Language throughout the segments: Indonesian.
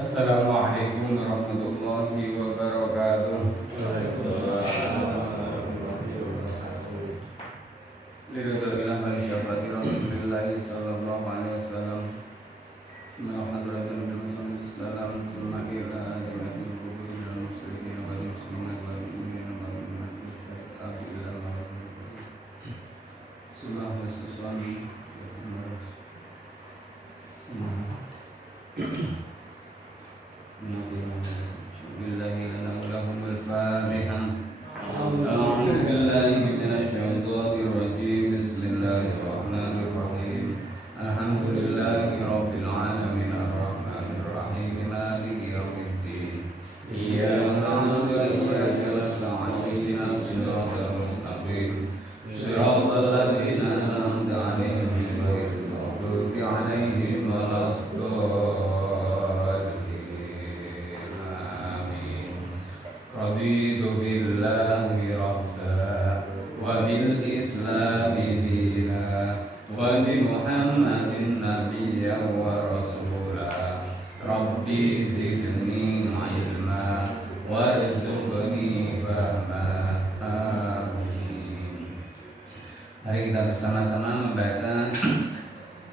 Assalamualaikum warahmatullahi wabarakatuh. Liridillah wa syafati Rasulillahi sallallahu alaihi wasallam. Bismillahirrahmanirrahim. Salam summa ila jami'il mu'minin wal muslimin wal muslimat wal mu'minin wal mu'minat ila Subhanahu suami Raditu billahi rabba wa bil islami dina wa bi muhammadin nabiyya wa rasula rabbi zidni ilma warzuqni fahma amin. Mari kita bersama-sama membaca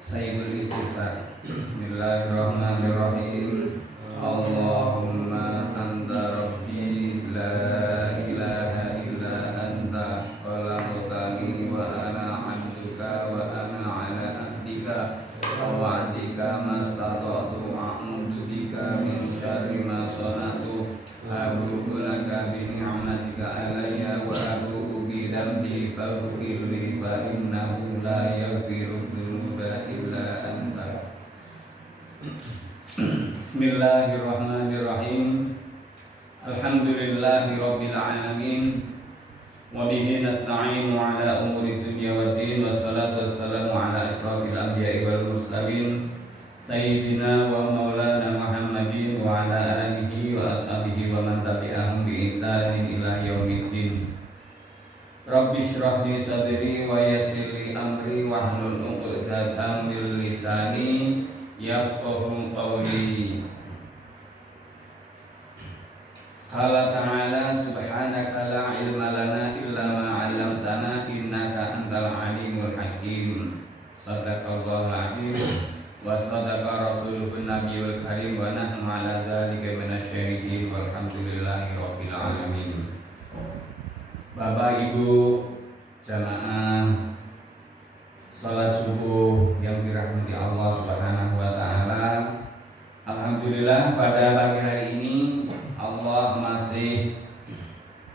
Sayyidul Istighfar. Bismillahirrahmanirrahim. Allahumma anta rabbi la ilaha illa anta khalaqtani wa ana 'abduka wa ana 'ala ahdika wa wa'dika mastata'tu a'udzu bika min syarri ma sana'tu abu'u laka bi ni'matika 'alayya wa abu'u bi dhanbi faghfir li fa innahu la yaghfiru dzunuba illa anta. Bismillahirrahmanirrahim. Alhamdulillahi rabbil alamin. Wa bihi nasta'inu ala umuri dunya waddin. Wassalatu wassalamu ala asyrafil anbiya'i wal mursalin Sayyidina wa maulana Muhammadin wa ala alihi wa ashabihi wa man tabi'ahum bi ihsanin ila yaumiddin. Rabbi shrah li sadri wa yassir li amri wahlul 'uqdatam min lisani yafqahu qawli. Qala ta'ala subhanaka la ilma lana illa ma 'allamtana innaka antal alimul hakim. Shadaqallahul 'azim wa shadaqa rasuluhun nabiyul karim wa nahnu 'ala dzalika minasyahidin walhamdulillahi rabbil alamin. Bapak Ibu jamaah salat subuh yang dirahmati Allah Subhanahu wa taala. Alhamdulillah pada pagi hari ini Allah masih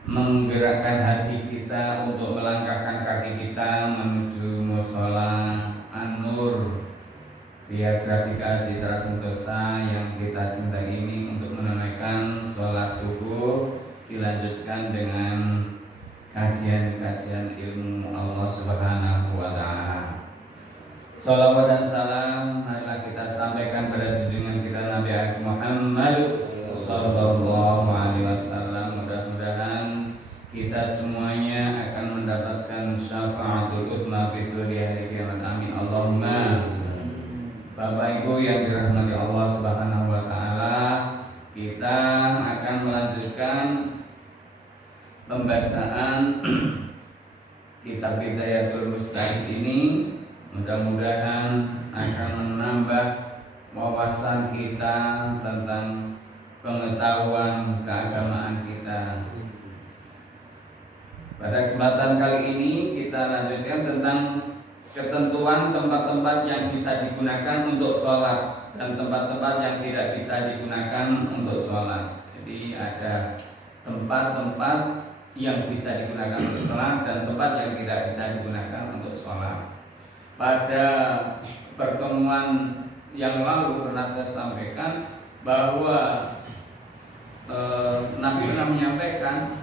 menggerakkan hati kita untuk melangkahkan kaki kita menuju mushola An-Nur via Grafika Citra Sentosa yang kita cintai ini untuk menunaikan sholat subuh, dilanjutkan dengan kajian-kajian ilmu Allah Subhanahu wa taala. Salawat dan salam marilah kita sampaikan pada junjungan kita Nabi Muhammad sallallahu alaihi wasallam. Mudah-mudahan kita semuanya akan mendapatkan syafaatul utsma fi suri hari kiamat. Amin Allahumma. Bapak Ibu yang dirahmati Allah Subhanahu wa taala, kita akan melanjutkan pembacaan kitab Bidayatul Mustahid ini. Mudah-mudahan akan menambah wawasan kita tentang pengetahuan keagamaan kita. Pada kesempatan kali ini kita lanjutkan tentang ketentuan tempat-tempat yang bisa digunakan untuk sholat dan tempat-tempat yang tidak bisa digunakan untuk sholat. Jadi ada tempat-tempat yang bisa digunakan untuk sholat dan tempat yang tidak bisa digunakan untuk sholat. Pada pertemuan yang lalu pernah saya sampaikan bahwa Nabi pernah menyampaikan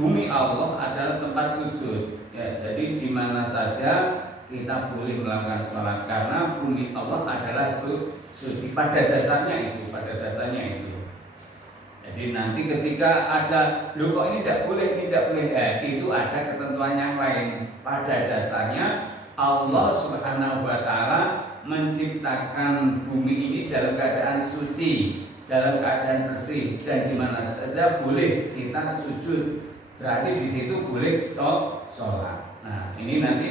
bumi Allah adalah tempat sujud. Ya, jadi di mana saja kita boleh melakukan sholat karena bumi Allah adalah suci pada dasarnya itu. Jadi nanti ketika ada kok ini tidak boleh, itu ada ketentuan yang lain. Pada dasarnya Allah Subhanahu wa taala menciptakan bumi ini dalam keadaan suci, dalam keadaan bersih, dan di mana saja boleh kita sujud. Berarti di situ boleh sholat. Nah, ini nanti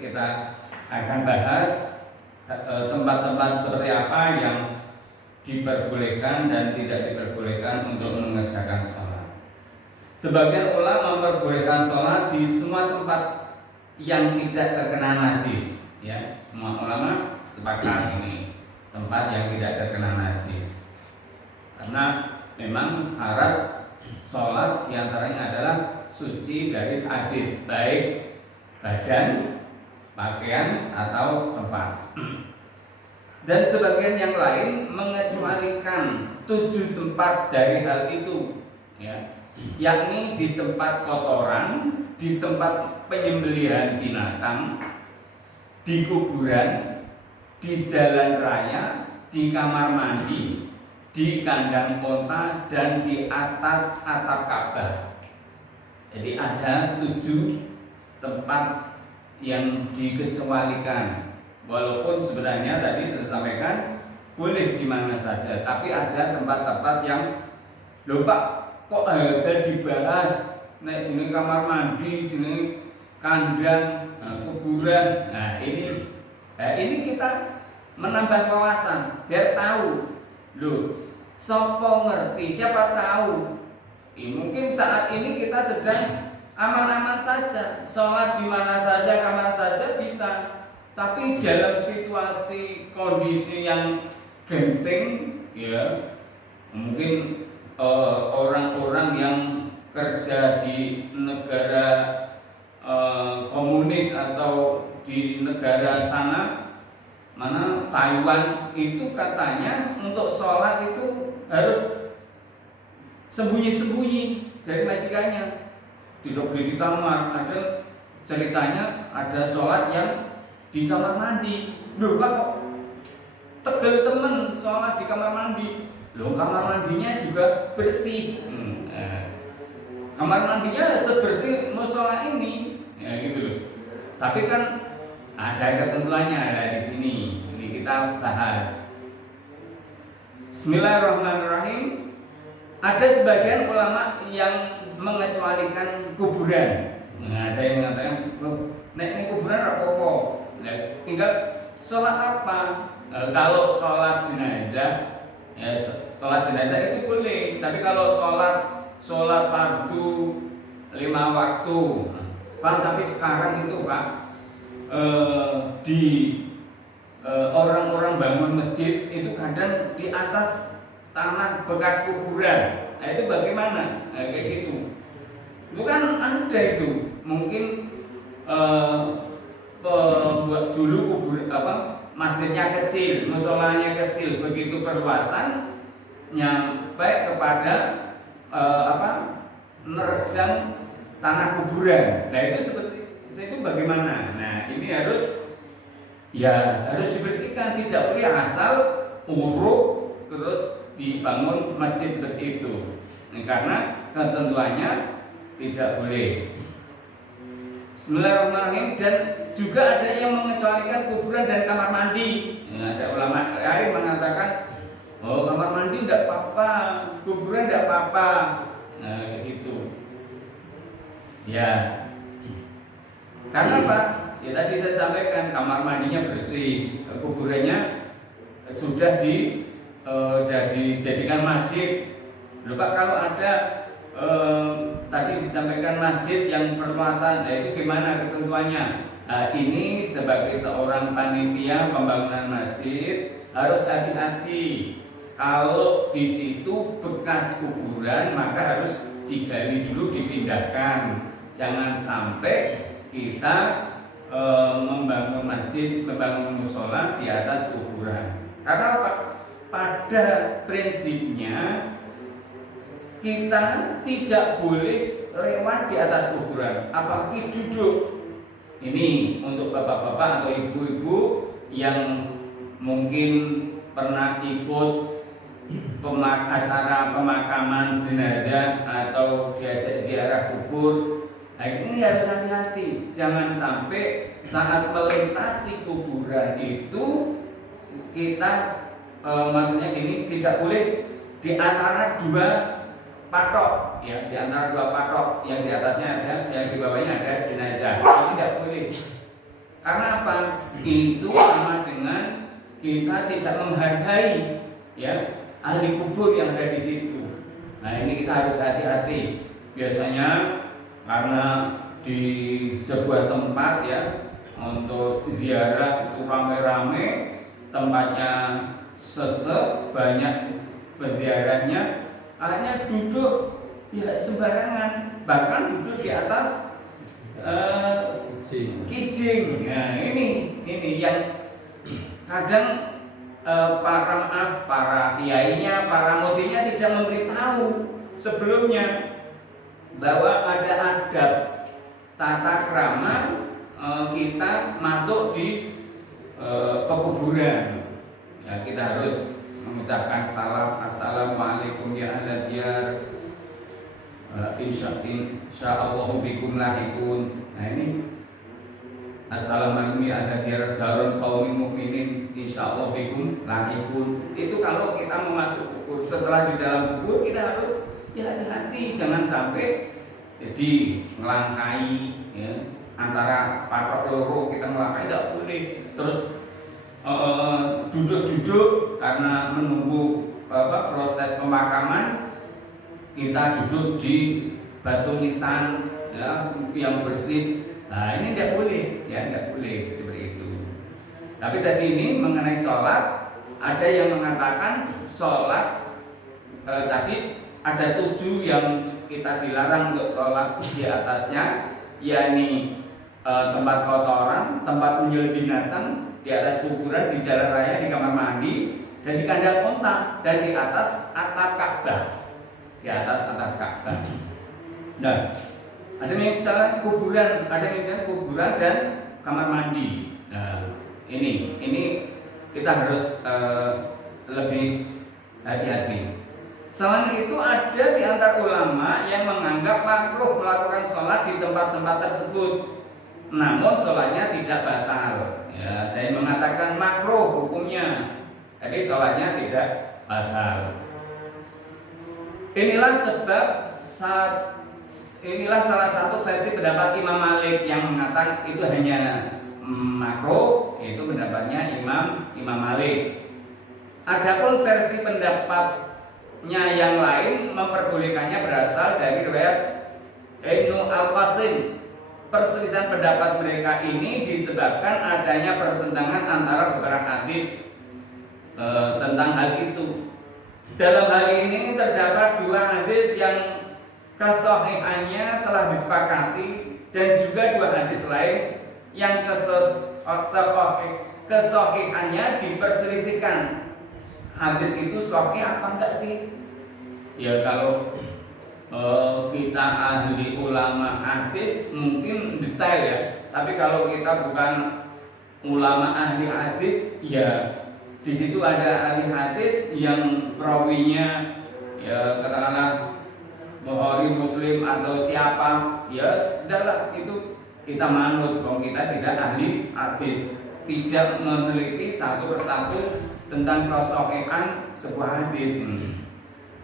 kita akan bahas tempat-tempat seperti apa yang diperbolehkan dan tidak diperbolehkan untuk mengerjakan sholat. Sebagian ulama memperbolehkan sholat di semua tempat yang tidak terkena najis. Ya, semua ulama sepakat ini tempat yang tidak terkena najis. Karena memang syarat sholat diantaranya adalah suci dari hadis, baik badan, pakaian atau tempat. Dan sebagian yang lain mengecualikan 7 tempat dari hal itu, ya, yakni di tempat kotoran, di tempat penyembelihan binatang, di kuburan, di jalan raya, di kamar mandi, di kandang onta, dan di atas atap Ka'bah. Jadi ada 7 tempat yang dikecualikan. Walaupun sebenarnya tadi saya sampaikan boleh di mana saja, tapi ada tempat-tempat yang lupa kok dibahas. Nek jeneng kamar mandi, jeneng kandang, kuburan. Nah, ini kita menambah wawasan biar tahu. Loh, sopo ngerti, siapa tahu. Mungkin saat ini kita sedang aman-aman saja, sholat di mana saja, kapan saja bisa. Tapi dalam situasi kondisi yang genting, ya, mungkin orang-orang yang kerja di negara komunis atau di negara sana, mana Taiwan itu katanya untuk sholat itu harus sembunyi-sembunyi dari majikannya, tidak boleh di kamar. Ada ceritanya ada sholat yang di kamar mandi. Loh, kok tegel temen sholat di kamar mandi? Loh, kamar mandinya juga bersih. Kamar mandinya sebersih musola ini, ya gitu loh. Tapi kan ada ketentuannya ya di sini. Ini kita bahas. Bismillahirrahmanirrahim. Ada sebagian ulama yang mengecualikan kuburan. Nah, ada yang mengatakan, nek ini kuburan apa-apa. Tinggal sholat apa? Kalau sholat jenazah, ya sholat jenazah itu boleh. Tapi kalau sholat fardu 5 waktu, Pak, tapi sekarang itu Pak di orang-orang bangun masjid itu kadang di atas tanah bekas kuburan. Nah, itu bagaimana? Nah, kayak gitu. Bukan ada itu. Mungkin buat dulu kubur masjidnya kecil, musholanya kecil, begitu perluasan nyampe kepada nerjang tanah kuburan. Nah, itu seperti itu bagaimana? Nah, ini harus dibersihkan, tidak boleh asal uruk terus dibangun masjid seperti itu. Nah, karena ketentuannya tidak boleh. Bismillahirrahmanirrahim. Dan juga ada yang mengecualikan kuburan dan kamar mandi. Ya, ada ulama lain mengatakan, oh, kamar mandi tidak apa-apa, kuburan tidak apa-apa. Nah, gitu. Ya. Karena apa? Ya tadi saya sampaikan, kamar mandinya bersih, kuburannya sudah dijadikan masjid. Loh Pak, kalau ada tadi disampaikan masjid yang perluasan, nah itu gimana ketentuannya? Nah, ini sebagai seorang panitia pembangunan masjid harus hati-hati. Kalau di situ bekas kuburan, maka harus digali dulu, dipindahkan. Jangan sampai kita membangun masjid, membangun musola di atas kuburan. Karena apa? Pada prinsipnya kita tidak boleh lewat di atas kuburan, apalagi duduk. Ini untuk bapak-bapak atau ibu-ibu yang mungkin pernah ikut acara pemakaman jenazah atau diajak ziarah kubur. Nah, ini harus hati-hati, jangan sampai saat melintasi kuburan itu kita maksudnya gini, tidak boleh di antara dua patok, ya, di antara dua patok yang di atasnya ada, yang di bawahnya ada jenazah. Itu tidak boleh. Karena apa? Itu sama dengan kita tidak menghargai, ya, ahli kubur yang ada di situ. Nah, ini kita harus hati-hati. Biasanya karena di sebuah tempat, ya, untuk ziarah itu rame-rame, tempatnya sesek, banyak peziarahnya, akhirnya duduk ya sembarangan, bahkan duduk di atas kijing. Nah, ini yang kadang para kiainya, para mudinya tidak memberitahu sebelumnya bahwa ada adab tata krama kita masuk di pekuburan. Ya, kita harus mengucapkan salam, assalamualaikum ya ahla diyar, insyaallah bikum lahikun. Nah, ini assalamualaikum ya ahla diyar darun qaumin mukminin, insyaallah bikum lahikun. Itu kalau kita mau masuk kubur. Setelah di dalam kubur kita harus ya hati-hati, jangan sampai jadi ngelangkai, ya, antara patok loro kita ngelangkai, tidak boleh. Terus duduk-duduk karena menunggu proses pemakaman, kita duduk di batu nisan, ya, yang bersih. Nah, ini tidak boleh, ya, tidak boleh seperti itu. Tapi tadi ini mengenai sholat, ada yang mengatakan sholat tadi ada 7 yang kita dilarang untuk sholat di atasnya, yakni tempat kotoran, tempat menyembelih binatang, di atas kuburan, di jalan raya, di kamar mandi, dan di kandang unta, dan di atas atap Ka'bah. Di atas atap Ka'bah. Nah, ada yang jalan kuburan, ada yang jalan kuburan dan kamar mandi. Nah, ini kita harus lebih hati-hati. Selain itu ada di antara ulama yang menganggap makruh melakukan sholat di tempat-tempat tersebut, namun sholatnya tidak batal. Ya, ada yang mengatakan makruh hukumnya, jadi sholatnya tidak batal. Inilah salah satu versi pendapat Imam Malik yang mengatakan itu hanya makruh. Itu pendapatnya Imam Malik. Adapun versi pendapatnya yang lain memperbolehkannya berasal dari riwayat Ibnu Al-Qasim. Perselisihan pendapat mereka ini disebabkan adanya pertentangan antara beberapa hadis tentang hal itu. Dalam hal ini terdapat 2 hadis yang kesahihannya telah disepakati, dan juga 2 hadis lain yang kesahihannya diperselisihkan. Hadis itu sahih apa enggak sih? Ya, kalau kita ahli ulama hadis mungkin detail, ya. Tapi kalau kita bukan ulama ahli hadis, ya di situ ada ahli hadis yang perawinya, ya, katakanlah Bukhari, Muslim atau siapa, ya sudahlah, itu kita manut. Kita tidak ahli hadis, tidak meneliti satu persatu tentang kesahihan sebuah hadis.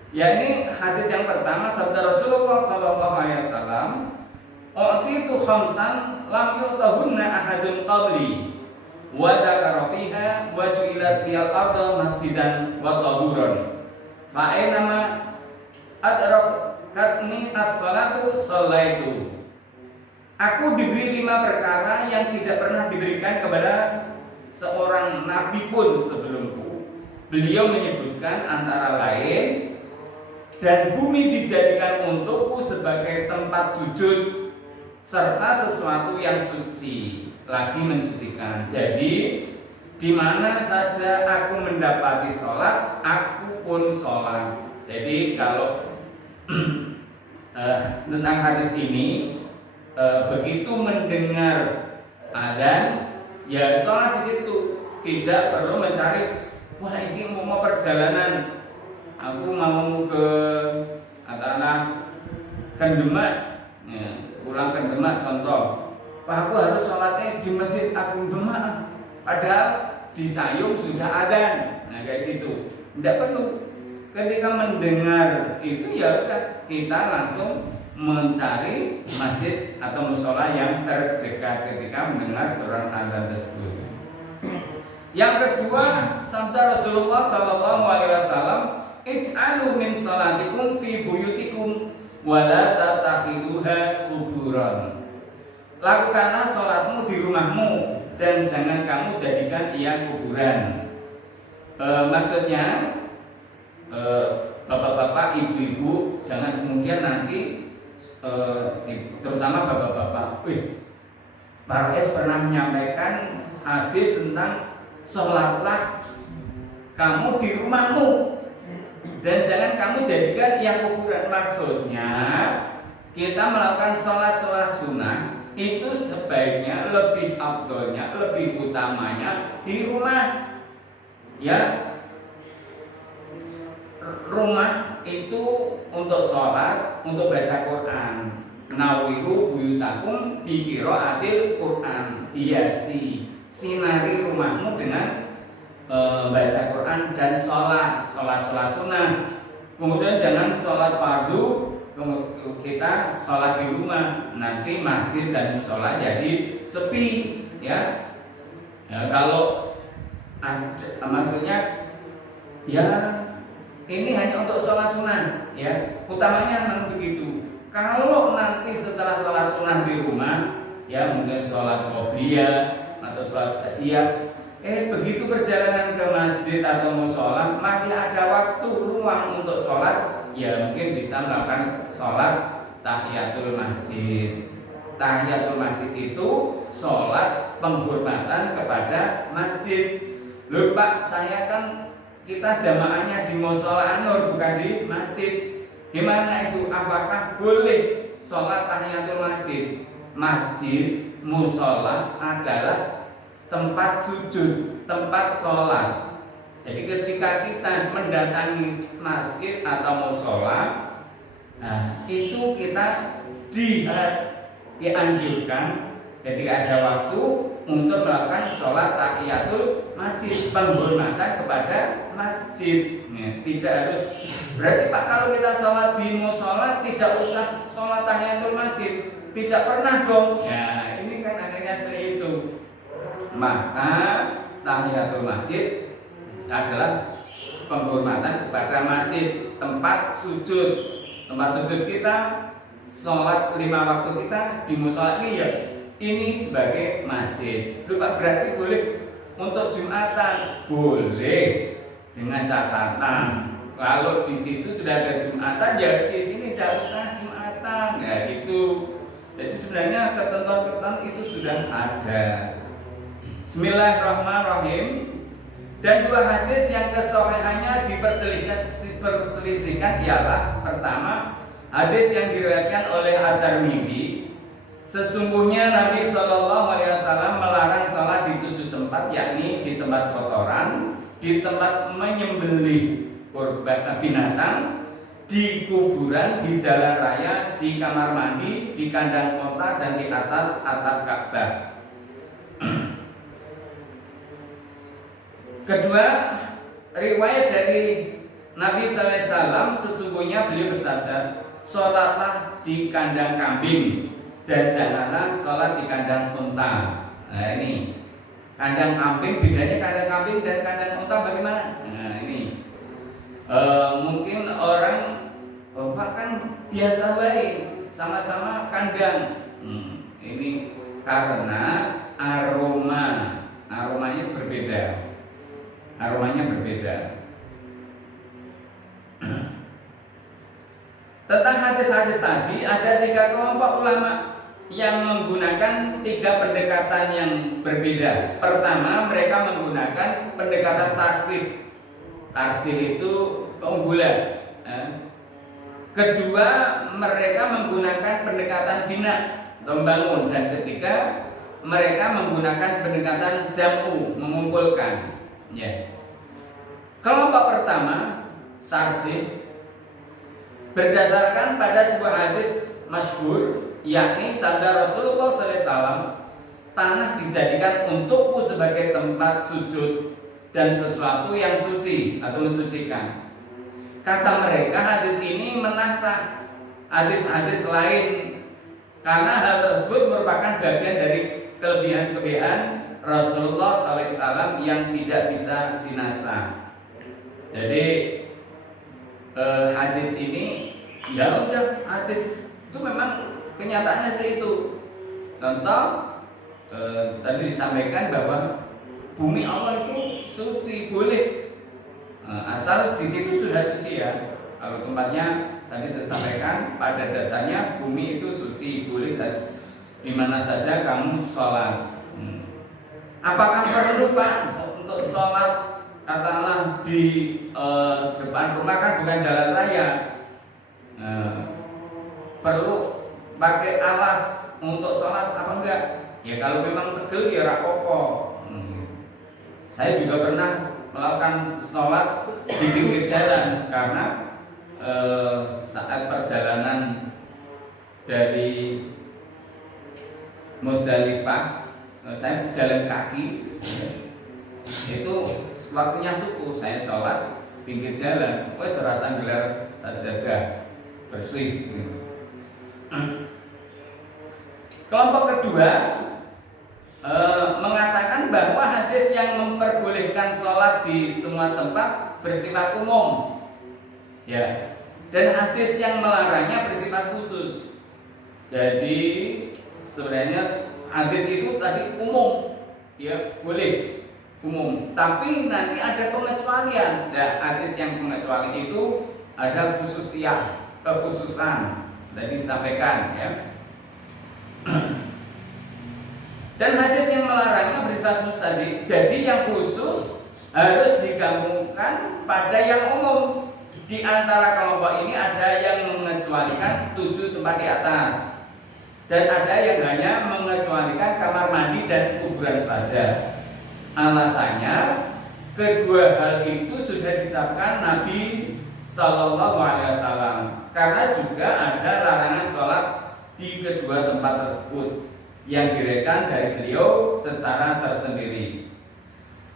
Ya, ini hadis yang pertama, sabda Rasulullah SAW, "U'titu khamsan lam yu'tahunna ahadun qabli, wa dzakara fiha wa ju'ilat liyal ardu masjidan wa tahuran. Fa aynama adrakatni as-salatu shallaitu." Aku diberi 5 perkara yang tidak pernah diberikan kepada seorang nabi pun sebelumku. Beliau menyebutkan antara lain, dan bumi dijadikan untukku sebagai tempat sujud, serta sesuatu yang suci lagi mensucikan. Jadi di mana saja aku mendapati sholat, aku pun sholat. Jadi kalau tentang hadis ini, begitu mendengar adzan, ya sholat di situ. Tidak perlu mencari, wah ini mau perjalanan, aku mau ke Demak, ya, pulang ke Demak contoh. wah aku harus sholatnya di Masjid Agung Demak, padahal di Sayung sudah adzan. Nah kayak gitu, tidak perlu. Ketika mendengar itu ya udah, kita langsung mencari masjid atau musola yang terdekat ketika mendengar suara adzan tersebut. Yang kedua, sabda Rasulullah SAW, ij'alu min salatikum fi buyutikum wala tatakhiduha kuburan. Lakukanlah sholatmu di rumahmu dan jangan kamu jadikan ia kuburan. Maksudnya bapak-bapak, ibu-ibu jangan kemudian nanti terutama bapak-bapak, Pak S pernah menyampaikan hadis tentang sholatlah kamu di rumahmu dan jangan kamu jadikan ia kuburan. Maksudnya kita melakukan sholat sunnah itu sebaiknya lebih afdolnya, lebih utamanya di rumah. Ya, rumah itu untuk sholat, untuk baca Quran. Nawiru buyutakum bi qiraatil Quran. Hiasi, sinari rumahmu dengan baca Quran dan sholat sunnah. Kemudian jangan sholat fardu kita sholat di rumah, nanti masjid dan musola jadi sepi, ya. Kalau maksudnya ya ini hanya untuk sholat sunnah, ya, utamanya memang begitu. Kalau nanti setelah sholat sunnah di rumah, ya mungkin sholat qobliyah atau sholat ba'diyah, begitu perjalanan ke masjid atau musola masih ada waktu luang untuk sholat, ya mungkin bisa melakukan sholat tahiyatul masjid. Tahiyatul masjid itu sholat penghormatan kepada masjid. Loh Pak, saya kan kita jamaahnya di musola Anur bukan di masjid. Gimana itu? Apakah boleh sholat tahiyatul masjid? Masjid, musola adalah tempat sujud, tempat sholat. Jadi ketika kita mendatangi masjid atau musola, nah, itu kita dianjurkan ketika ada waktu untuk melakukan sholat tahiyatul masjid, penghormatan kepada masjid. Tidak harus berarti Pak kalau kita sholat di musola tidak usah sholat tahiyatul masjid, tidak pernah dong. Ya ini kan akhirnya seperti itu. Maka tahiyatul masjid adalah penghormatan kepada masjid, tempat sujud kita, sholat 5 waktu kita di musola ini ya, ini sebagai masjid. Lupa berarti boleh untuk Jumatan, boleh dengan catatan kalau di situ sudah ada Jumatan ya di sini tidak usah Jumatan, ya gitu. Jadi sebenarnya ketentuan-ketentuan itu sudah ada. Bismillahirrahmanirrahim. Dan 2 hadis yang kesohihannya diperselisihkan ialah, pertama, hadis yang diriwayatkan oleh At-Tirmidzi, sesungguhnya Nabi SAW melarang sholat di 7 tempat, yakni di tempat kotoran, di tempat menyembelih kurban binatang, di kuburan, di jalan raya, di kamar mandi, di kandang unta, dan di atas atap Ka'bah. Kedua, riwayat dari Nabi SAW, sesungguhnya beliau bersabda, sholatlah di kandang kambing dan janganlah sholat di kandang unta. Nah ini kandang kambing, bedanya kandang kambing dan kandang unta bagaimana? Nah ini mungkin orang kan biasa baik sama-sama kandang. Ini karena aromanya berbeda. Tentang hadis-hadis tadi, ada 3 kelompok ulama yang menggunakan 3 pendekatan yang berbeda. Pertama, mereka menggunakan pendekatan tarjih. Tarjih itu keunggulan. Kedua, mereka menggunakan pendekatan bina, membangun. Dan ketiga, mereka menggunakan pendekatan jam'u, mengumpulkan. Ya. Kelompok pertama, tarjih, berdasarkan pada sebuah hadis masyhur yakni sabda Rasulullah SAW, tanah dijadikan untukku sebagai tempat sujud dan sesuatu yang suci atau mensucikan. Kata mereka, hadis ini menasah hadis-hadis lain karena hal tersebut merupakan bagian dari kelebihan-kelebihan Rasulullah SAW yang tidak bisa dinasah. Jadi hadis ini ya udah, hadis itu memang kenyataannya seperti itu. Contoh tadi disampaikan bahwa bumi Allah itu suci, boleh asal di situ sudah suci ya. Kalau tempatnya tadi disampaikan pada dasarnya bumi itu suci, boleh saja di mana saja kamu sholat. Apakah perlu Pak untuk sholat katakanlah di depan rumah, kan bukan jalan raya, perlu pakai alas untuk sholat apa enggak? Ya kalau memang tegel ya rapopo. Saya juga pernah melakukan sholat di pinggir jalan karena saat perjalanan dari Musdalifah, saya jalan kaki, itu waktunya subuh, saya sholat pinggir jalan, wes serasa gelar sajadah bersih. Kelompok kedua mengatakan bahwa hadis yang memperbolehkan sholat di semua tempat bersifat umum, ya, dan hadis yang melarangnya bersifat khusus. Jadi sebenarnya hadis itu tadi umum, ya boleh umum, tapi nanti ada pengecualian. Nah, hadis yang pengecualian itu ada khususiyah, kekhususan tadi disampaikan ya. Dan hadis yang melarangnya bersifat khusus tadi. Jadi yang khusus harus digabungkan pada yang umum. Di antara kelompok ini ada yang mengecualikan 7 tempat di atas, dan ada yang hanya mengecualikan kamar mandi dan kuburan saja. Alasannya kedua hal itu sudah ditetapkan Nabi Sallallahu Alaihi Wasallam, karena juga ada larangan sholat di kedua tempat tersebut yang direkan dari beliau secara tersendiri.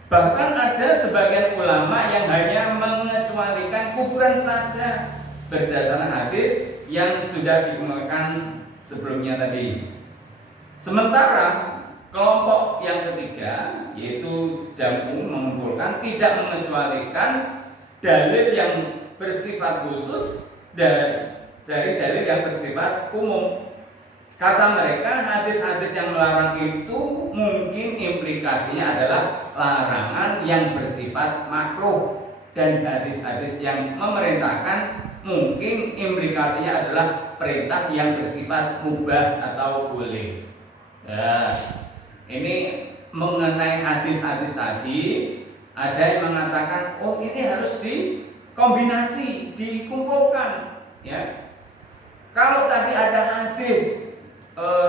Bahkan ada sebagian ulama yang hanya mengecualikan kuburan saja berdasarkan hadis yang sudah dikemukakan sebelumnya tadi. Sementara kelompok yang ketiga, yaitu jamu, mengumpulkan, tidak mengecualikan dalil yang bersifat khusus dari dalil yang bersifat umum. Kata mereka, hadis-hadis yang melarang itu mungkin implikasinya adalah larangan yang bersifat makruh, dan hadis-hadis yang memerintahkan mungkin implikasinya adalah perintah yang bersifat mubah atau boleh. Nah, ini mengenai hadis-hadis tadi, ada yang mengatakan, oh ini harus dikombinasi, dikumpulkan, ya. Kalau tadi ada hadis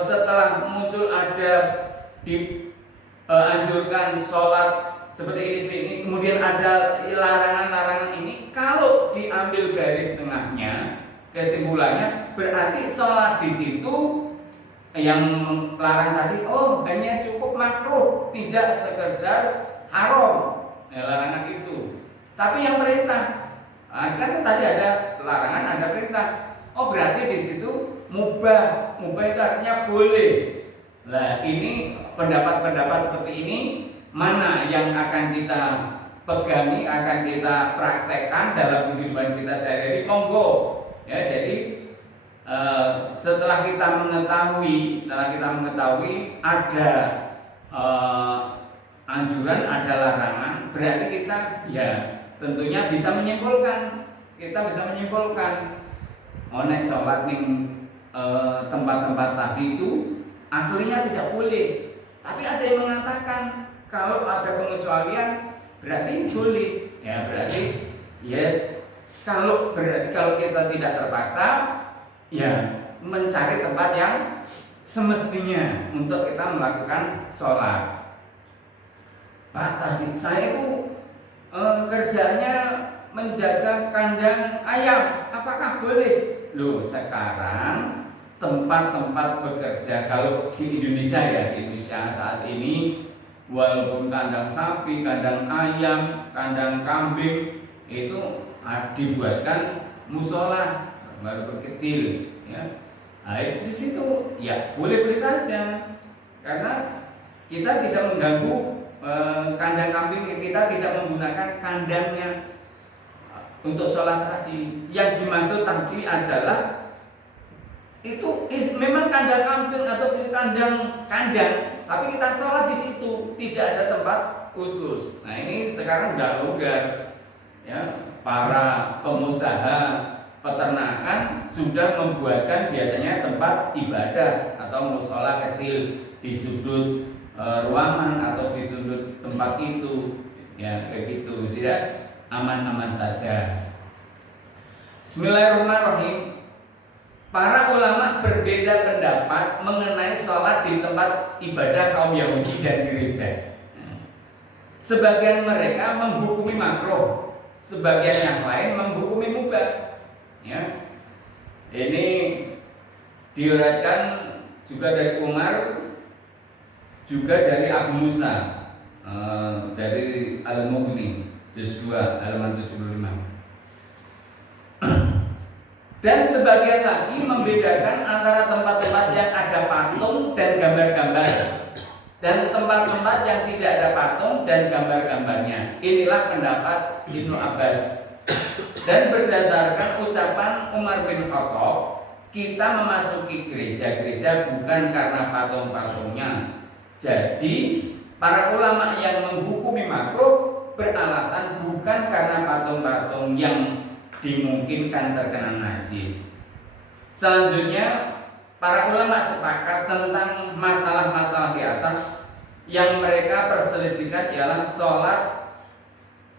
setelah muncul ada dianjurkan sholat seperti ini, kemudian ada larangan-larangan ini, kalau diambil garis tengahnya, kesimpulannya berarti sholat di situ yang larang tadi, oh hanya cukup makruh, tidak sekedar haram, ya, larangan itu. Tapi yang perintah, kan tadi ada larangan, ada perintah. Oh berarti di situ mubah, mubah itu artinya boleh. Nah ini pendapat-pendapat seperti ini mana yang akan kita pegangi, akan kita praktekkan dalam kehidupan kita sehari-hari, monggo. Ya, jadi setelah kita mengetahui ada anjuran, ada larangan, berarti kita ya tentunya bisa menyimpulkan. Nek sholat ning tempat-tempat tadi itu aslinya tidak boleh, tapi ada yang mengatakan kalau ada pengecualian berarti boleh. Ya berarti yes. Kalau kita tidak terpaksa, ya mencari tempat yang semestinya untuk kita melakukan sholat. Pak, tadi saya itu kerjanya menjaga kandang ayam, apakah boleh? Loh, sekarang tempat-tempat bekerja. Kalau di Indonesia ya, di Indonesia saat ini walaupun kandang sapi, kandang ayam, kandang kambing itu dibuatkan musola walaupun kecil ya. Nah, di situ ya boleh-boleh saja karena kita tidak mengganggu kandang kambing, kita tidak menggunakan kandangnya untuk sholat tadi. Yang dimaksud tadi adalah itu memang kandang kambing atau kandang, tapi kita sholat di situ, tidak ada tempat khusus. Nah ini sekarang sudah longgar, ya. Para pengusaha peternakan sudah membuatkan biasanya tempat ibadah atau musola kecil di sudut ruangan atau di sudut tempat itu, ya kayak gitu, sudah aman-aman saja. Bismillahirrahmanirrahim. Para ulama berbeda pendapat mengenai sholat di tempat ibadah kaum Yahudi dan gereja. Sebagian mereka menghukumi makruh, sebagian yang lain menghukumi mubah. Ya. Ini diriwayatkan juga dari Umar, juga dari Abu Musa, dari Al-Mughni, juz 2 halaman 75. Dan sebagian lagi membedakan antara tempat-tempat yang ada patung dan gambar-gambar dan tempat-tempat yang tidak ada patung dan gambar-gambarnya. Inilah pendapat Ibnu Abbas. Dan berdasarkan ucapan Umar bin Khattab, kita memasuki gereja-gereja bukan karena patung-patungnya. Jadi para ulama yang menghukumi makruh beralasan bukan karena patung-patung yang dimungkinkan terkena najis. Selanjutnya, para ulama sepakat tentang masalah-masalah di atas. Yang mereka perselisihkan ialah sholat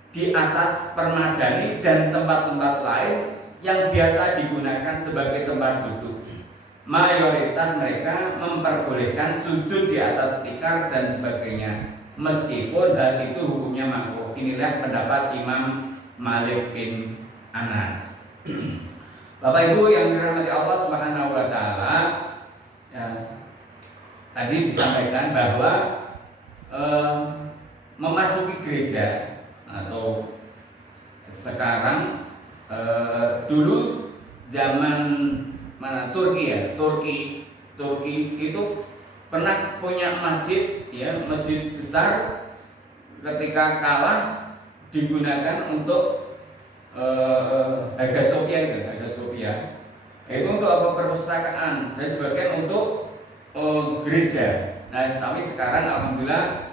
di atas permadani dan tempat-tempat lain yang biasa digunakan sebagai tempat duduk. Mayoritas mereka memperbolehkan sujud di atas tikar dan sebagainya, meskipun hal itu hukumnya makruh. Inilah pendapat Imam Malik bin Anas. Bapak Ibu yang dirahmati Allah Subhanahu wa taala, ya, tadi disampaikan bahwa memasuki gereja atau sekarang dulu zaman mana Turki ya, Turki itu pernah punya masjid ya, masjid besar, ketika kalah digunakan untuk Hagia Sophia itu untuk apa, perpustakaan, dan sebagian untuk gereja. Nah, tapi sekarang alhamdulillah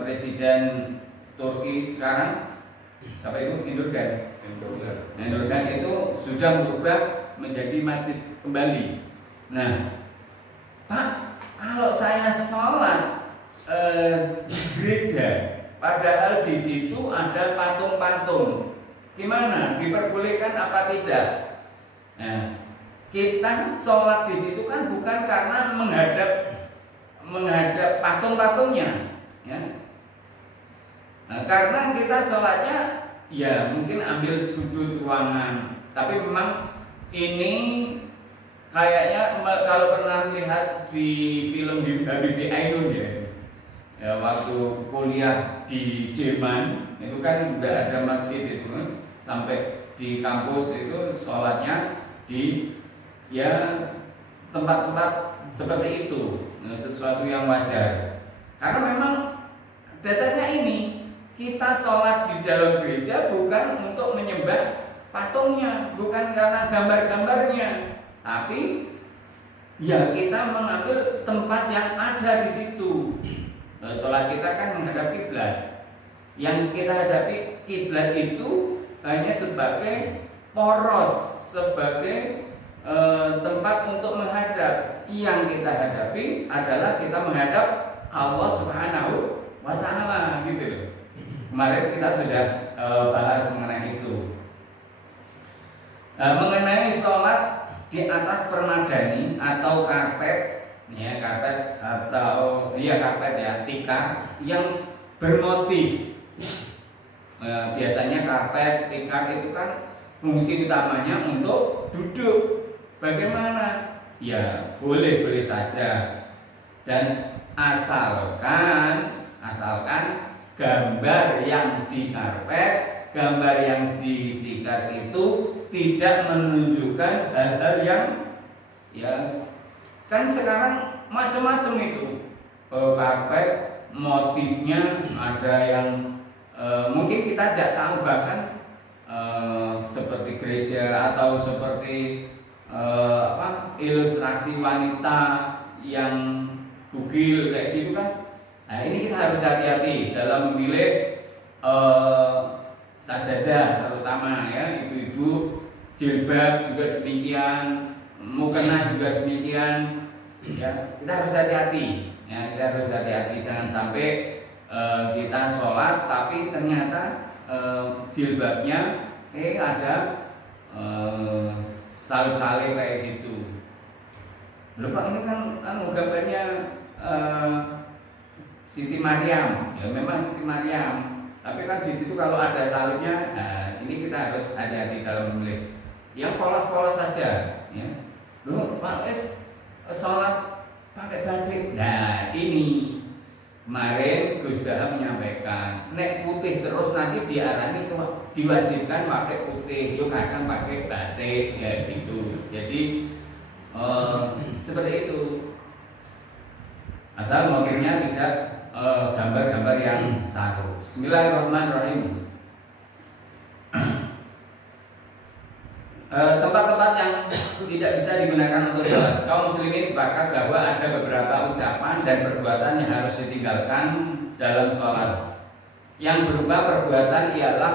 Presiden Turki sekarang siapa itu, Erdogan itu sudah berubah menjadi masjid kembali. Nah, Pak, kalau saya sholat di gereja, padahal di situ ada patung-patung, gimana? Diperbolehkan apa tidak? Nah, kita sholat di situ kan bukan karena menghadap patung-patungnya, ya. Nah, karena kita sholatnya ya mungkin ambil sudut ruangan, tapi memang ini kayaknya kalau pernah melihat di film Habibie Ainun ya, waktu kuliah di Jerman itu kan udah ada masjid itu kan, sampai di kampus itu sholatnya di ya tempat-tempat seperti itu, sesuatu yang wajar. Karena memang dasarnya ini, kita sholat di dalam gereja bukan untuk menyembah patungnya, bukan karena gambar-gambarnya, tapi ya kita mengambil tempat yang ada di situ. Sholat kita kan menghadap kiblat. Yang kita hadapi kiblat itu hanya sebagai poros, sebagai tempat untuk menghadap. Yang kita hadapi adalah kita menghadap Allah Subhanahu wa ta'ala, gitu loh. Kemarin kita sudah bahas mengenai itu. Mengenai sholat di atas permadani atau karpet, ya karpet atau karpet ya, tikar yang bermotif. Biasanya karpet, tikar itu kan fungsi utamanya untuk duduk. Bagaimana ya boleh-boleh saja, dan asalkan gambar yang di karpet, gambar yang di tikar itu tidak menunjukkan hal-hal yang ya kan sekarang macam-macam itu karpet motifnya ada yang mungkin kita tidak tahu, bahkan seperti gereja atau seperti ilustrasi wanita yang bugil kayak gitu kan. Nah ini kita harus hati-hati dalam memilih sajadah, terutama ya ibu-ibu, jilbab juga demikian, mukena juga demikian. Ya kita harus hati-hati, ya kita harus hati-hati, jangan sampai kita sholat tapi ternyata jilbabnya ada salib-salib kayak gitu. Lupa ini kan gambarnya Siti Maryam, ya memang Siti Maryam, tapi kan di situ kalau ada salibnya, nah ini kita harus hati-hati dalam memilih. Yang polos-polos saja, ya. Loh, Pak Es sholat pakai batik. Nah ini kemarin Gus Daha menyampaikan, nek putih terus nanti diarani diwajibkan pakai putih, yuk kadang pakai batik, ya gitu. Jadi seperti itu. Asal mobilnya tidak gambar-gambar yang saru. Bismillahirrahmanirrahim. Tempat-tempat yang tidak bisa digunakan untuk sholat. Kaum muslimin sepakat bahwa ada beberapa ucapan dan perbuatan yang harus ditinggalkan dalam sholat. Yang berupa perbuatan ialah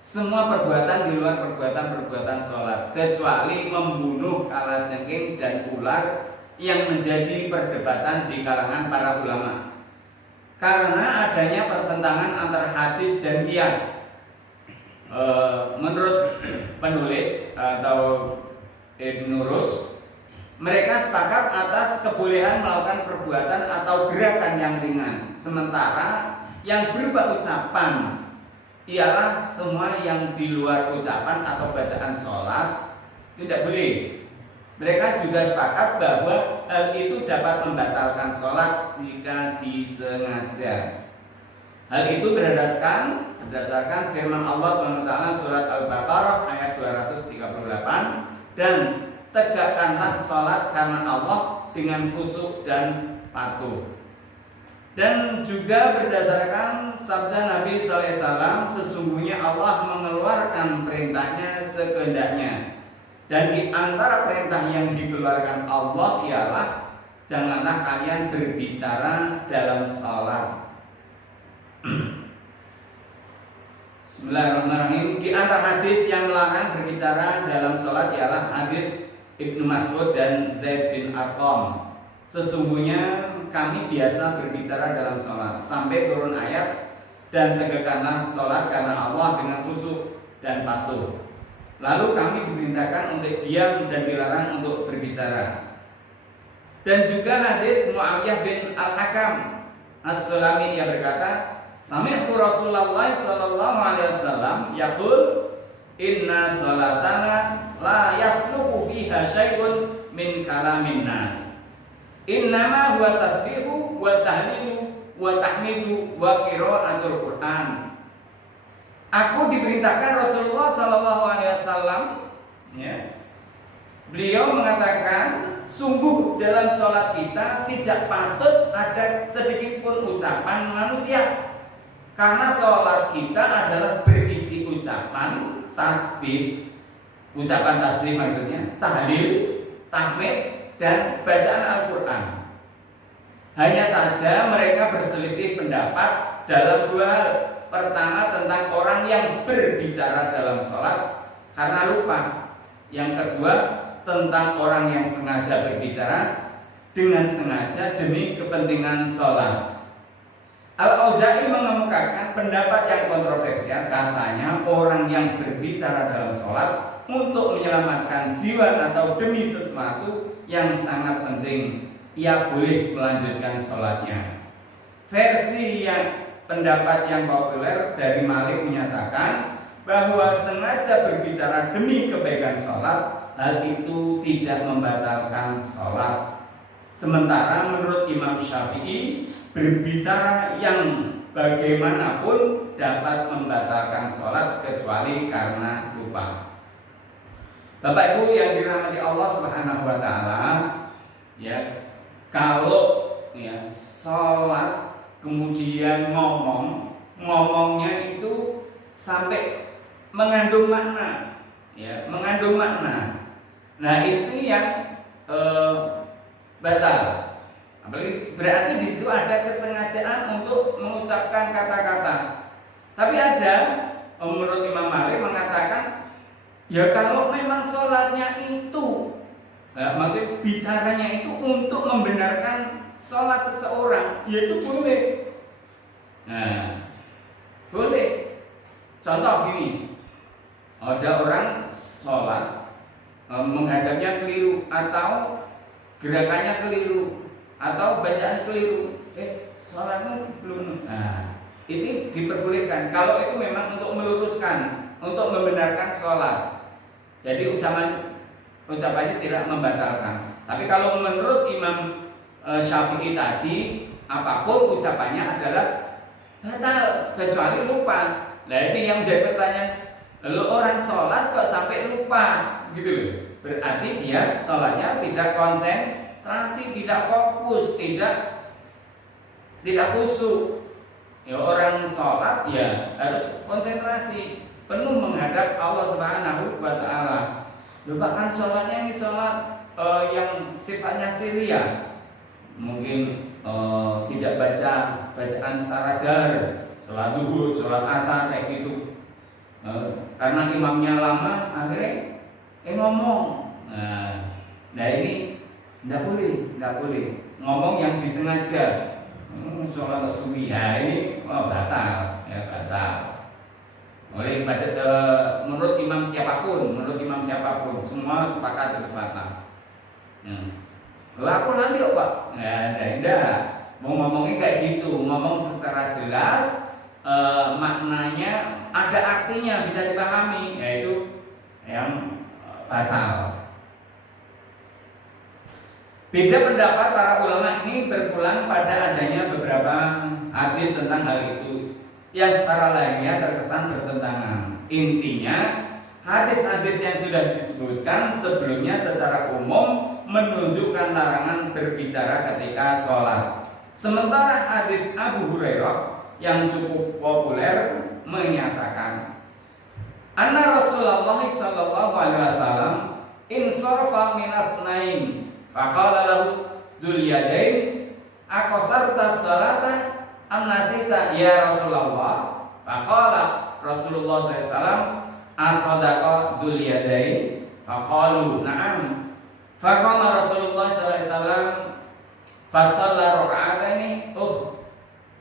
semua perbuatan di luar perbuatan sholat, kecuali membunuh kalajengking dan ular yang menjadi perdebatan di kalangan para ulama. Karena adanya pertentangan antara hadis dan qiyas. Menurut penulis atau Ibnu Rus, mereka sepakat atas kebolehan melakukan perbuatan atau gerakan yang ringan, sementara yang berupa ucapan ialah semua yang di luar ucapan atau bacaan sholat tidak boleh. Mereka juga sepakat bahwa hal itu dapat membatalkan sholat jika disengaja. Hal itu berdasarkan firman Allah SWT surat Al-Baqarah ayat 238, dan tegakkanlah sholat karena Allah dengan khusyuk dan patuh. Dan juga berdasarkan sabda Nabi SAW, sesungguhnya Allah mengeluarkan perintahnya sekehendaknya. Dan di antara perintah yang dikeluarkan Allah ialah janganlah kalian berbicara dalam sholat. Bismillahirrahmanirrahim. Di antara hadis yang melarang berbicara dalam sholat ialah hadis Ibnu Mas'ud dan Zaid bin Arqam. Sesungguhnya kami biasa berbicara dalam sholat sampai turun ayat dan tegakkanlah sholat karena Allah dengan khusyuk dan patuh. Lalu kami diperintahkan untuk diam dan dilarang untuk berbicara. Dan juga hadis Muawiyah bin Al-Hakam As-Sulami, ia berkata, sami'tu Rasulullah sallallahu alaihi wasallam yaqul, inna salatana la yasluhu fiha syai'un min kalamin nas. Innama huwa tasbihu wa tahlilu wa tahmidu wa qiraatul Qur'an. Aku diperintahkan Rasulullah SAW, ya, beliau mengatakan, sungguh dalam sholat kita tidak patut ada sedikit pun ucapan manusia, karena sholat kita adalah berisi ucapan tasbih, maksudnya tahlil, tahmid, dan bacaan Al-Quran. Hanya saja mereka berselisih pendapat dalam dua hal. Pertama, tentang orang yang berbicara dalam sholat karena lupa. Yang kedua, tentang orang yang sengaja berbicara dengan sengaja demi kepentingan sholat. Al-Auza'i mengemukakan pendapat yang kontroversial. Katanya orang yang berbicara dalam sholat untuk menyelamatkan jiwa atau demi sesuatu yang sangat penting, ia boleh melanjutkan sholatnya. Versi yang pendapat yang populer dari Malik menyatakan bahwa sengaja berbicara demi kebaikan sholat hal itu tidak membatalkan sholat. Sementara menurut Imam Syafi'i, berbicara yang bagaimanapun dapat membatalkan sholat kecuali karena lupa. Bapak Ibu yang dirahmati Allah Subhanahu wa taala, ya, kalau ya sholat kemudian ngomongnya itu sampai mengandung makna, ya, mengandung makna. Nah, itu yang batal. Apalagi berarti di situ ada kesengajaan untuk mengucapkan kata-kata. Tapi ada menurut Imam Malik mengatakan, ya kalau memang sholatnya itu, maksud bicaranya itu untuk membenarkan sholat seseorang, ya itu boleh. Nah, boleh. Contoh gini, ada orang sholat menghadapnya keliru atau gerakannya keliru atau bacaan keliru, sholatmu belum. Nah, ini diperbolehkan kalau itu memang untuk meluruskan, untuk membenarkan sholat. Jadi ucapannya tidak membatalkan. Tapi kalau menurut Imam Syafi'i tadi, apapun ucapannya adalah batal kecuali lupa. Nah, ini yang jadi pertanyaan, lalu orang sholat kok sampai lupa gitu loh. Berarti dia sholatnya tidak konsentrasi, tidak fokus, tidak khusyuk. Ya, orang sholat ya harus konsentrasi penuh menghadap Allah Subhanahu wa taala. Bahkan sholatnya ini sholat yang sifatnya sirriyah. Mungkin tidak baca bacaan secara jahar, sholat duhur, sholat asar kayak gitu. Karena imamnya lama, akhirnya ngomong. Nah ini tidak boleh ngomong yang disengaja. Sholat subuh ya ini batal. Oleh menurut imam siapapun, semua sepakat itu batal. Aku nanti kok Pak. Nah, mau ngomongnya kayak gitu, ngomong secara jelas, maknanya ada artinya bisa dipahami, yaitu yang batal. Beda pendapat para ulama ini berpulang pada adanya beberapa hadis tentang hal itu yang secara lainnya terkesan bertentangan. Intinya, hadis-hadis yang sudah disebutkan sebelumnya secara umum menunjukkan larangan berbicara ketika sholat. Sementara hadis Abu Hurairah yang cukup populer menyatakan, anna Rasulullah sallallahu alaihi wasallam insarafa minas naim faqala lahu dzul yadain aqasarta sholata am nasita ya Rasulullah. Faqala Rasulullah sallallahu alaihi wasallam asadaqa dzul yadain faqalu na'am. Faqama Rasulullah sallallahu alaihi wasallam fasalla raka'ataini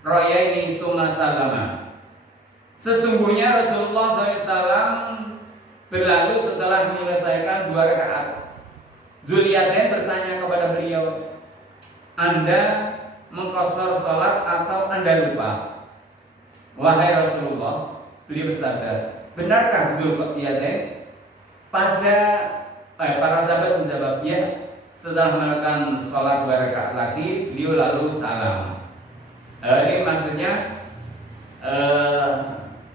rayaini summa salama. Sesungguhnya Rasulullah SAW berlalu setelah menyelesaikan 2 rakaat. Dzul Yadain bertanya kepada beliau, Anda mengqashar salat atau Anda lupa? Wahai Rasulullah, beliau bersabda, benarkah Dzul Yadain? Para sahabat menjawab, ya. Setelah melakukan salat 2 rakaat lagi, beliau lalu salam. Ini maksudnya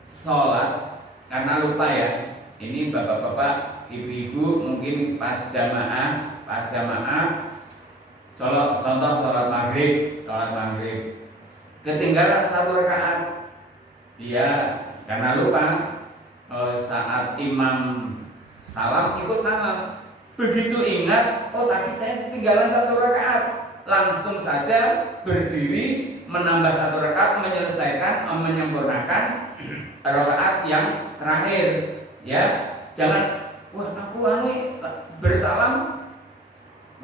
sholat karena lupa ya. Ini bapak-bapak, ibu-ibu mungkin pas jamaah contoh sholat maghrib ketinggalan 1 rakaat, dia karena lupa saat imam salam ikut salam. Begitu ingat, oh tadi saya ketinggalan 1 rakaat, langsung saja berdiri menambah 1 rakaat, menyempurnakan rakaat yang terakhir, ya. Jangan aku bersalam,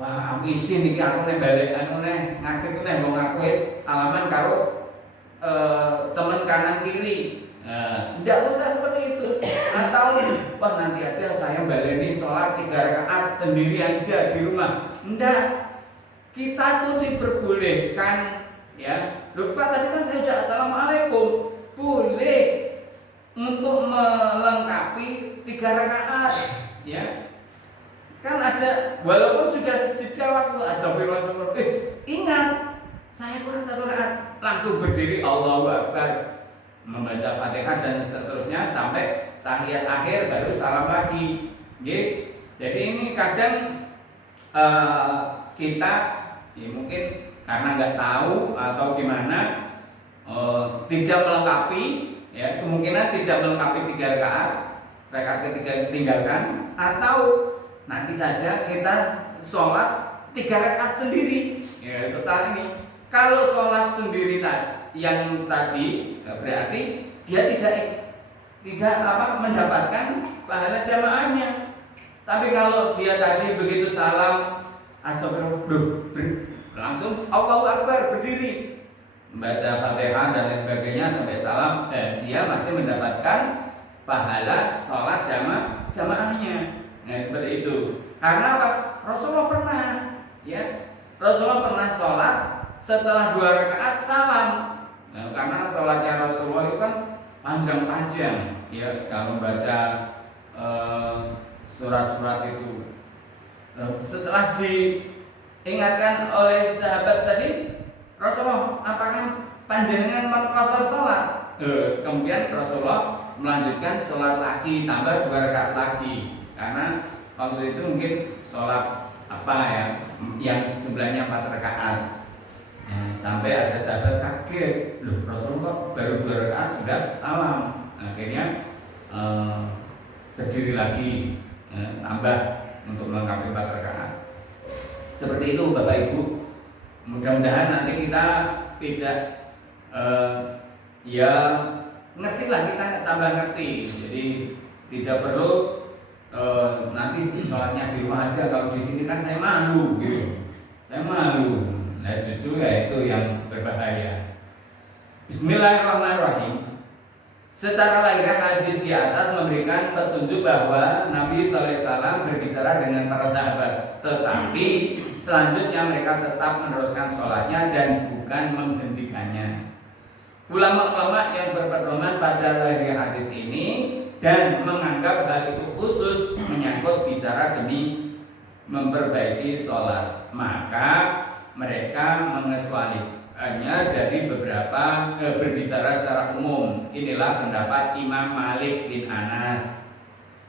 aku isin iki aku balik ngadeg wong aku salaman karo teman kanan kiri. Tidak usah seperti itu. Atau nanti aja saya baleni sholat 3 rakaat sendiri aja di rumah. Enggak. Kita tuh diperbolehkan, ya. Lupa tadi kan saya sudah assalamualaikum, boleh untuk melengkapi 3 rakaat, ya. ada, walaupun sudah jeda waktu, astagfirullah, ingat saya kurang 1 rakaat, langsung berdiri Allahu Akbar, membaca Fatihah dan seterusnya sampai tahiyat akhir baru salam lagi. Jadi ini kadang kita ya mungkin karena nggak tahu atau gimana, tidak melengkapi, ya kemungkinan tidak melengkapi 3 rakaat, rakaat ketiga ditinggalkan, atau nanti saja kita sholat 3 rakaat sendiri. Ya setelah ini, kalau sholat sendiri yang tadi berarti dia tidak mendapatkan pahala jamaahnya. Tapi kalau dia tadi begitu salam, astagfirullah, langsung Allahu Akbar berdiri, membaca Fatihah dan lain sebagainya sampai salam, dia masih mendapatkan pahala sholat jamaahnya. Nah seperti itu. Karena apa? Rasulullah pernah sholat setelah 2 rakaat salam. Nah, karena sholatnya Rasulullah itu kan panjang-panjang, ya kalau membaca surat-surat itu. Setelah diingatkan oleh sahabat tadi, Rasulullah, apakah panjenengan mengqasar sholat? Kemudian Rasulullah melanjutkan sholat lagi, tambah 2 rakaat lagi, karena waktu itu mungkin sholat yang jumlahnya 4 rakaat. Sampai ada sahabat kaget, loh Rasulullah baru 2 rakaat sudah salam. Akhirnya berdiri lagi, tambah untuk melengkapi 4 rakaat. Seperti itu Bapak Ibu. Mudah-mudahan nanti kita tidak ngertilah, kita tambah ngerti. Jadi tidak perlu nanti sholatnya di rumah aja. Kalau di sini kan saya malu, gitu. Saya malu. Nah justru ya itu yang berbahaya. Bismillahirrahmanirrahim. Secara lahiriah hadis di atas memberikan petunjuk bahwa Nabi SAW berbicara dengan para sahabat, tetapi selanjutnya mereka tetap meneruskan sholatnya dan bukan menghentikannya. Ulama-ulama yang berpedoman pada lahiriah hadis ini dan menganggap hal itu khusus menyangkut bicara demi memperbaiki sholat, maka mereka mengecualikannya dari beberapa berbicara secara umum. Inilah pendapat Imam Malik bin Anas.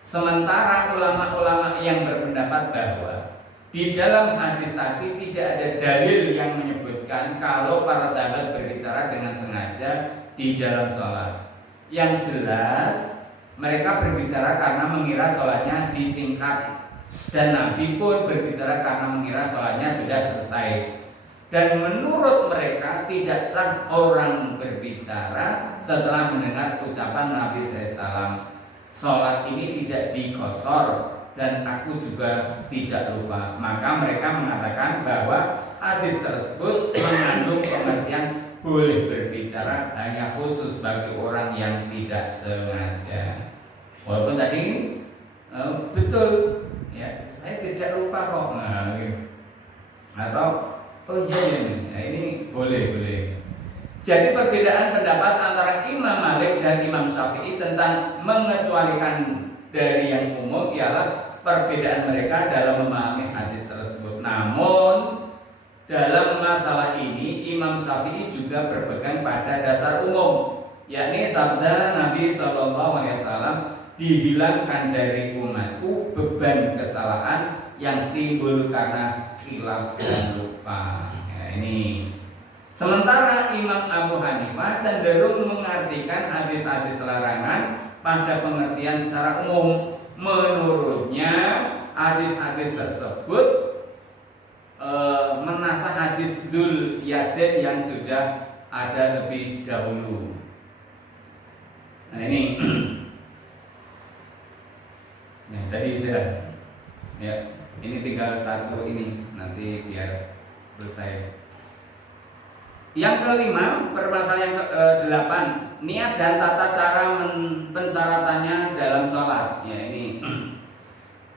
Sementara ulama-ulama yang berpendapat bahwa di dalam hadis tadi tidak ada dalil yang menyebutkan kalau para sahabat berbicara dengan sengaja di dalam sholat. Yang jelas mereka berbicara karena mengira sholatnya disingkat, dan Nabi pun berbicara karena mengira sholatnya sudah selesai. Dan menurut mereka tidak sah orang berbicara setelah mendengar ucapan Nabi SAW, sholat ini tidak dikosor dan aku juga tidak lupa. Maka mereka mengatakan bahwa hadis tersebut mengandung pengertian boleh berbicara hanya khusus bagi orang yang tidak sengaja. Walaupun tadi betul, ya saya tidak lupa kok, atau oh iya ini boleh. Jadi perbedaan pendapat antara Imam Malik dan Imam Syafi'i tentang mengecualikan dari yang umum ialah perbedaan mereka dalam memahami hadis tersebut. Namun dalam masalah ini Imam Syafi'i juga berpegang pada dasar umum, yakni sabda Nabi SAW, dihilangkan dari umatku beban kesalahan yang timbul karena khilaf dan lupa. Ya, ini. Sementara Imam Abu Hanifah cenderung mengartikan hadis-hadis larangan pada pengertian secara umum. Menurutnya hadis-hadis tersebut menasah hadis Dzul Yadain yang sudah ada lebih dahulu. Nah ini ya, tadi sudah ya, ini tinggal satu ini nanti biar selesai. Yang kelima, permasalahan yang ke-8, niat dan tata cara pensyaratannya dalam sholat. Ya ini,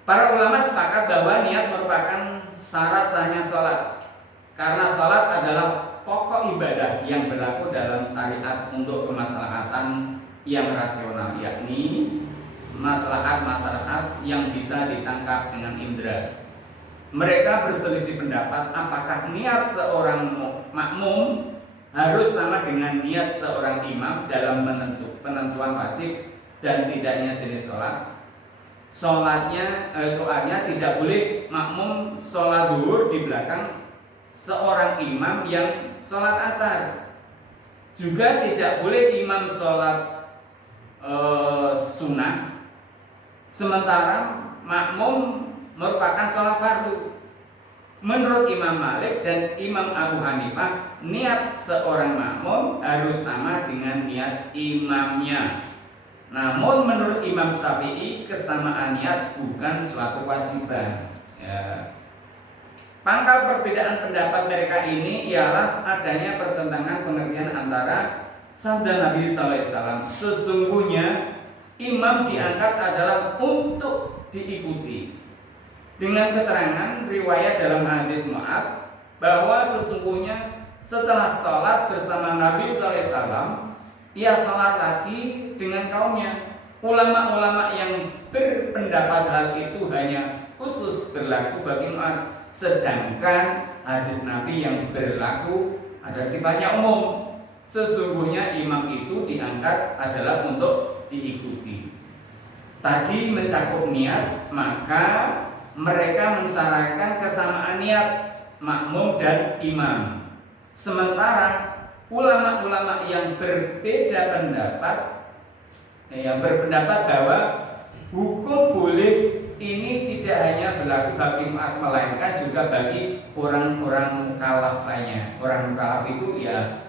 para ulama sepakat bahwa niat merupakan syarat sahnya sholat, karena sholat adalah pokok ibadah yang berlaku dalam syariat untuk kemaslahatan yang rasional, yakni maslahat masyarakat yang bisa ditangkap dengan indera. mereka berselisih pendapat apakah niat seorang makmum harus sama dengan niat seorang imam dalam penentuan wajib dan tidaknya jenis sholat. Soalnya tidak boleh makmum sholat zuhur di belakang seorang imam yang sholat asar. Juga tidak boleh imam sholat sunnah sementara makmum merupakan sholat fardu. Menurut Imam Malik dan Imam Abu Hanifah, niat seorang makmum harus sama dengan niat imamnya. Namun menurut Imam Syafi'i, kesamaan niat bukan suatu kewajiban. Ya. Pangkal perbedaan pendapat mereka ini ialah adanya pertentangan pengertian antara sabda Nabi SAW. Sesungguhnya imam diangkat adalah untuk diikuti. Dengan keterangan riwayat dalam hadis Mu'adz bahwa sesungguhnya setelah sholat bersama Nabi SAW, ia sholat lagi dengan kaumnya. Ulama-ulama yang berpendapat hal itu hanya khusus berlaku bagi Mu'adz, sedangkan hadis Nabi yang berlaku ada sifatnya umum. Sesungguhnya imam itu diangkat adalah untuk diikuti. Tadi mencakup niat, maka mereka mensyaratkan kesamaan niat makmum dan imam. Sementara ulama-ulama yang berbeda pendapat, yang berpendapat bahwa hukum boleh ini tidak hanya berlaku bagi makmum, melainkan juga bagi orang-orang mukallaf lainnya. Orang mukallaf itu ya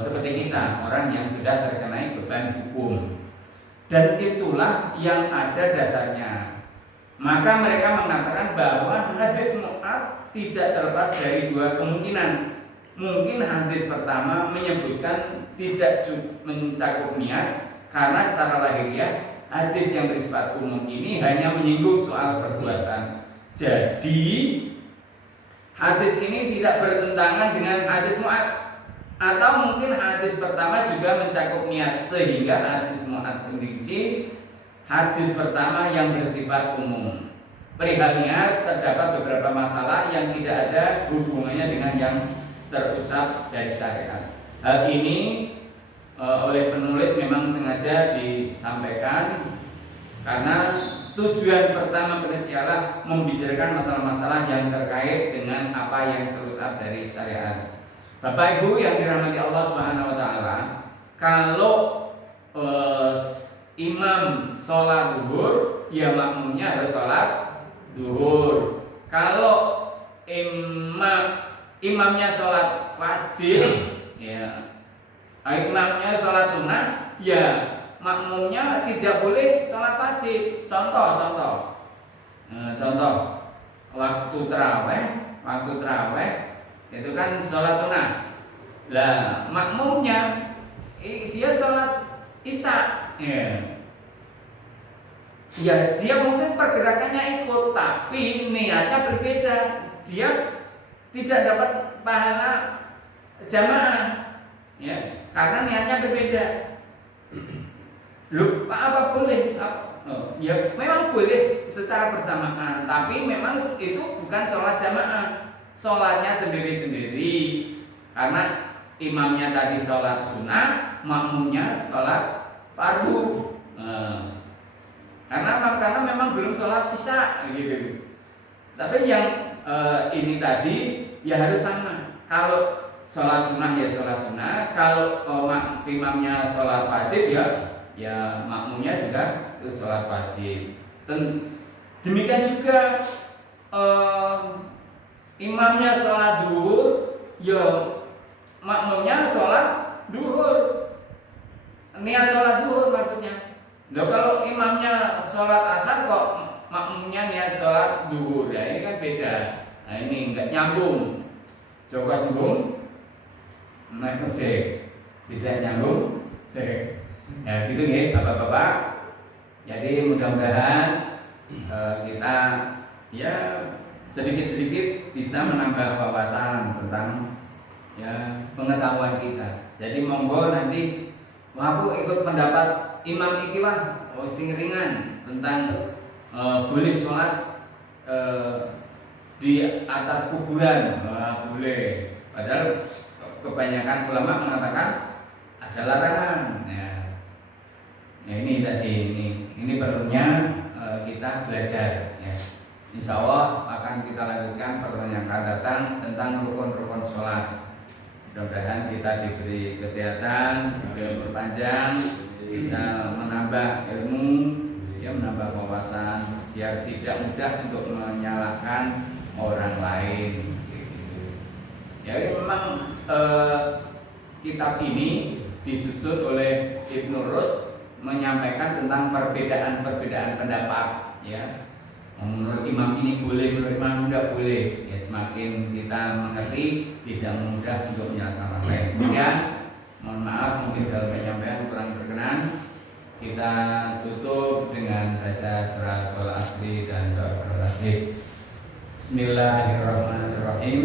seperti kita, orang yang sudah terkena beban hukum. Dan itulah yang ada dasarnya. Maka mereka mengatakan bahwa hadis Mu'adz tidak terlepas dari dua kemungkinan. Mungkin hadis pertama menyebutkan tidak mencakup niat karena secara lahiriah hadis yang bersifat umum ini hanya menyinggung soal perbuatan. Jadi hadis ini tidak bertentangan dengan hadis Mu'adz, atau mungkin hadis pertama juga mencakup niat sehingga hadis Mu'adz merinci hadis pertama yang bersifat umum. Perihal niat terdapat beberapa masalah yang tidak ada hubungannya dengan yang terucap dari syariat. Hal ini oleh penulis memang sengaja disampaikan karena tujuan pertama penulis ialah membicarakan masalah-masalah yang terkait dengan apa yang terucap dari syariat. Bapak Ibu yang dirahmati Allah Subhanahu wa taala, kalau imam sholat zuhur, ya makmumnya harus sholat zuhur. Kalau imamnya sholat wajib, ya imamnya sholat sunnah, ya makmumnya tidak boleh sholat wajib. Contoh waktu terawih itu kan sholat sunnah. Lah makmumnya dia sholat isya. Ya dia mungkin pergerakannya ikut, tapi niatnya berbeda. Dia tidak dapat pahala jamaah, ya, karena niatnya berbeda. Loh, apa boleh? Ya memang boleh secara bersamaan, tapi memang itu bukan sholat jamaah, sholatnya sendiri-sendiri. Karena imamnya tadi sholat sunnah, makmumnya sholat fardu. Karena memang belum sholat isya gitu. Tapi yang ini tadi ya harus sama. Kalau sholat sunnah ya sholat sunnah. Kalau imamnya sholat wajib ya makmumnya juga itu sholat wajib. Demikian juga imamnya sholat duhur, ya makmumnya sholat duhur. Niat sholat duhur maksudnya. Loh, kalau imamnya sholat asar kok makmumnya niat sholat duhur, ya ini kan beda. Nah ini enggak nyambung. Coba sembung naik ojek, tidak nyambung cek. Ya gitu ya bapak-bapak. Jadi mudah-mudahan kita ya sedikit-sedikit bisa menambah wawasan tentang ya pengetahuan kita. Jadi monggo nanti aku ikut pendapat imam iki sing ringan tentang boleh sholat di atas kuburan, boleh. Padahal kebanyakan ulama mengatakan ada larangan. Ya, ini tadi ini perlunya kita belajar. Ya. Insya Allah akan kita lanjutkan pertemuan yang akan datang tentang rukun-rukun sholat. Mudah-mudahan kita diberi kesehatan, umur panjang, bisa menambah ilmu, ya menambah wawasan, biar tidak mudah untuk menyalahkan orang lain. Gitu. Ya memang kitab ini disusun oleh Ibnu Rus menyampaikan tentang perbedaan-perbedaan pendapat. Ya. Menurut imam ini boleh, menurut imam tidak boleh. Ya semakin kita mengerti tidak mudah untuk menyalahkan orang lain. Kemudian mohon maaf mungkin dalam penyampaian kurang berkenan. Kita tutup dengan baca surat Al-Asri dan doa Al-Aziz. Bismillahirrahmanirrahim.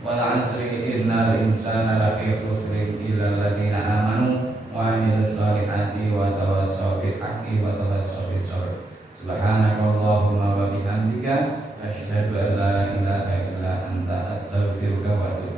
Wal 'asri innal insana lafi khusrin illa alladziina aamanu wa 'amilus shalihati wa tawassaw bil haqqi wa tawassaw bis sabr. Subhanakallahumma wa bihamdika asyhadu an la ilaha illa anta astaghfiruka wa atubu